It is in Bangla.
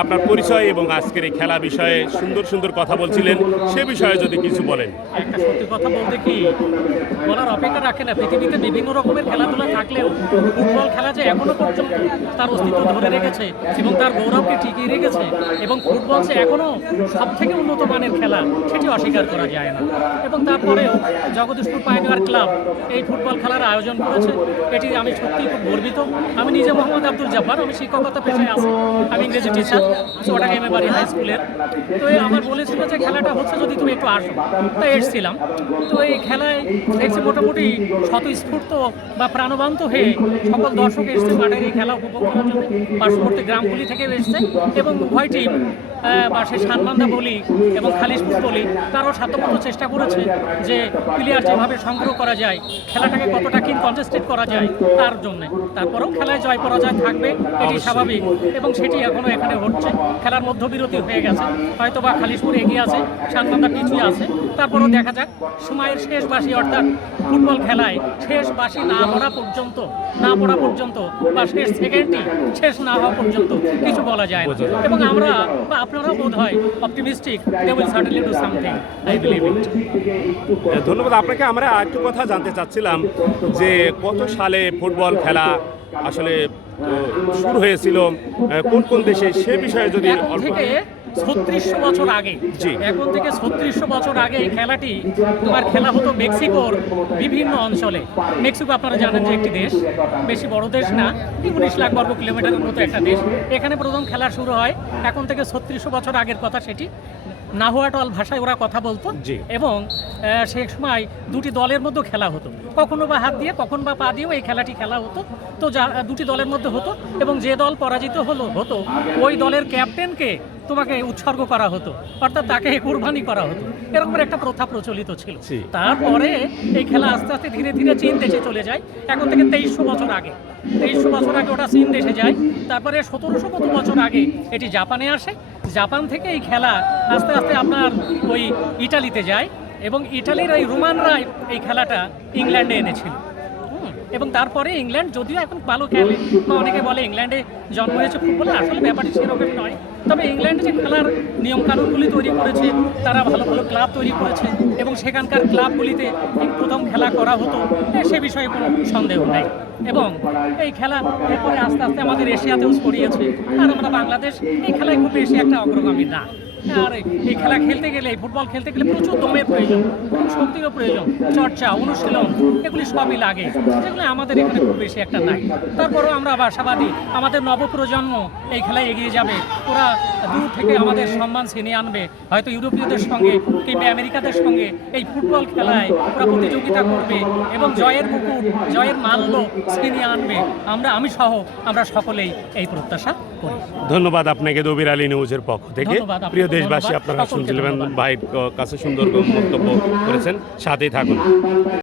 আপনার পরিচয় এবং আজকের এই খেলা বিষয়ে সুন্দর সুন্দর কথা বলছিলেন, সে বিষয়ে যদি কিছু বলেন। একটা সত্যি কথা বলতে কি, বলার অপেক্ষা রাখে না। পৃথিবীতে বিভিন্ন রকমের খেলাধুলা থাকলেও ফুটবল খেলা যে এখনও পর্যন্ত তার অস্তিত্ব ধরে রেখেছে এবং তার গৌরবকে টিকিয়ে রেখেছে এবং ফুটবল যে এখনও সব থেকে উন্নত মানের খেলা, সেটি অস্বীকার করা যায় না। এবং তারপরেও জগদীশপুর পাইনিয়ার ক্লাব এই ফুটবল খেলার আয়োজন করেছে। এটি আমি সত্যিই খুব গর্বিত। আমি নিজে মোহাম্মদ আব্দুল জব্বার, আমি শিক্ষকতা পেশায় আছি। আমি ইংরেজি টিচার ওটা গেমে বাড়ি হাই স্কুলের তো আমার বলেছিল যে খেলাটা হচ্ছে যদি তুমি একটু আসো। তাই এসছিলাম। তো এই খেলায় দেখছি মোটামুটি স্বতঃস্ফূর্ত বা প্রাণবন্ত হয়ে সকল দর্শক এসছে। মাঠে এই খেলা উপভোগ করার জন্য। পার্শ্ববর্তী গ্রামগুলি থেকে এসছে এবং উভয় টিম বা সে সানবান্ধা বলি এবং খালিশপুর বলি, তারাও সাধ্যমতো চেষ্টা করেছে যে প্লেয়ার যেভাবে সংগ্রহ করা যায়, খেলাটাকে কতটা কিন কনটেস্টেড করা যায়, তার জন্য। তারপরেও খেলায় জয় পরাজয় থাকবে, এটি স্বাভাবিক এবং সেটি এখনও এখানে হচ্ছে। খেলার মধ্যবিরতি হয়ে গেছে হয়তো বা খালিশপুর এগিয়ে আছে সানবান্ধা পিছুই আছে। তারপরেও দেখা যাক, সময়ের শেষ বাসি অর্থাৎ ফুটবল খেলায় শেষ বাসি না পড়া পর্যন্ত, না পড়া পর্যন্ত বা শেষ সেকেন্ডটি শেষ না হওয়া পর্যন্ত কিছু বলা যায় এবং আমরা বা আপনারাও বোধ হয় optimistic they will certainly do something I believe it ধন্যবাদ। আপনাকে আমরা আরেকটু কথা জানতে চাচ্ছিলাম যে কত সালে ফুটবল খেলা আসলে শুরু হয়েছিল কোন কোন দেশে সে বিষয়ে যদি থেকে ছত্রিশশো বছর আগে। এখন থেকে ছত্রিশশো বছর আগে এই খেলাটি তোমার খেলা হতো মেক্সিকোর বিভিন্ন অঞ্চলে। মেক্সিকো আপনারা জানেন যে একটি দেশ বেশি বড় দেশ না উনিশ লাখ বর্গ কিলোমিটারের মতো একটা দেশ। এখানে প্রথম খেলা শুরু হয় এখন থেকে ছত্রিশশো বছর আগের কথা সেটি। নাহুয়াটল ভাষায় ওরা কথা বলতো। এবং সেই সময় দুটি দলের মধ্যে খেলা হতো। কখনো বা হাত দিয়ে কখন বা পা দিয়েও এই খেলাটি খেলা হতো। তো যা দুটি দলের মধ্যে হতো এবং যে দল পরাজিত হলো হতো ওই দলের ক্যাপ্টেনকে তোমাকে উৎসর্গ করা হতো অর্থাৎ তাকে কুরবানি করা হতো। এরকম একটা প্রথা প্রচলিত ছিল। তারপরে এই খেলা আস্তে আস্তে ধীরে ধীরে চীন দেশে চলে যায়। এখন থেকে তেইশশো বছর আগে। তেইশশো বছর আগে ওটা চীন দেশে যায়। তারপরে সতেরোশো কত বছর আগে এটি জাপানে আসে। জাপান থেকে এই খেলা আস্তে আস্তে আপনার ওই ইটালিতে যায় এবং ইটালির ওই রোমানরা এই খেলাটা ইংল্যান্ডে এনেছিল। এবং তারপরে ইংল্যান্ড, যদিও এখন ভালো খেলে, বা অনেকে বলে ইংল্যান্ডে জন্ম হয়েছে ফুটবলে, আসলে ব্যাপারটি সেরকম নয়। তবে ইংল্যান্ডে যে খেলার নিয়মকানুনগুলি তৈরি করেছে, তারা ভালো ভালো ক্লাব তৈরি করেছে এবং সেখানকার ক্লাবগুলিতে প্রথম খেলা করা হতো সে বিষয়ে কোনো সন্দেহ নেই। এবং এই খেলা এরপরে আস্তে আস্তে আমাদের এশিয়াতেও ছড়িয়েছে। আর আমরা বাংলাদেশ, এই খেলায় খুব বেশি একটা অগ্রগামী না। আর এই খেলা খেলতে গেলে ফুটবল খেলতে গেলে প্রচুর দমের প্রয়োজন শক্তিরও প্রয়োজন চর্চা অনুশীলন এগুলি সবই লাগে যেগুলো আমাদের এখানে খুব বেশি একটা নাই। তারপরেও আমরা আশাবাদী আমাদের নবপ্রজন্ম এই খেলায় এগিয়ে যাবে ওরা দূর থেকে আমাদের সম্মান ছিনিয়ে আনবে হয়তো ইউরোপীয়দের সঙ্গে কিংবা আমেরিকাদের সঙ্গে এই ফুটবল খেলায় ওরা প্রতিযোগিতা করবে এবং জয়ের মুকুট জয়ের মাল্য ছিনিয়ে আনবে। আমরা আমি সহ আমরা সকলেই এই প্রত্যাশা করি। ধন্যবাদ আপনাকে দবির আলী নিউজের পক্ষ থেকে। প্রিয় দেশবাসী আপনারা শুনছিলেন ভাই ভাইয়ের কাছে সুন্দর মন্তব্য করেছেন। সাথেই থাকুন।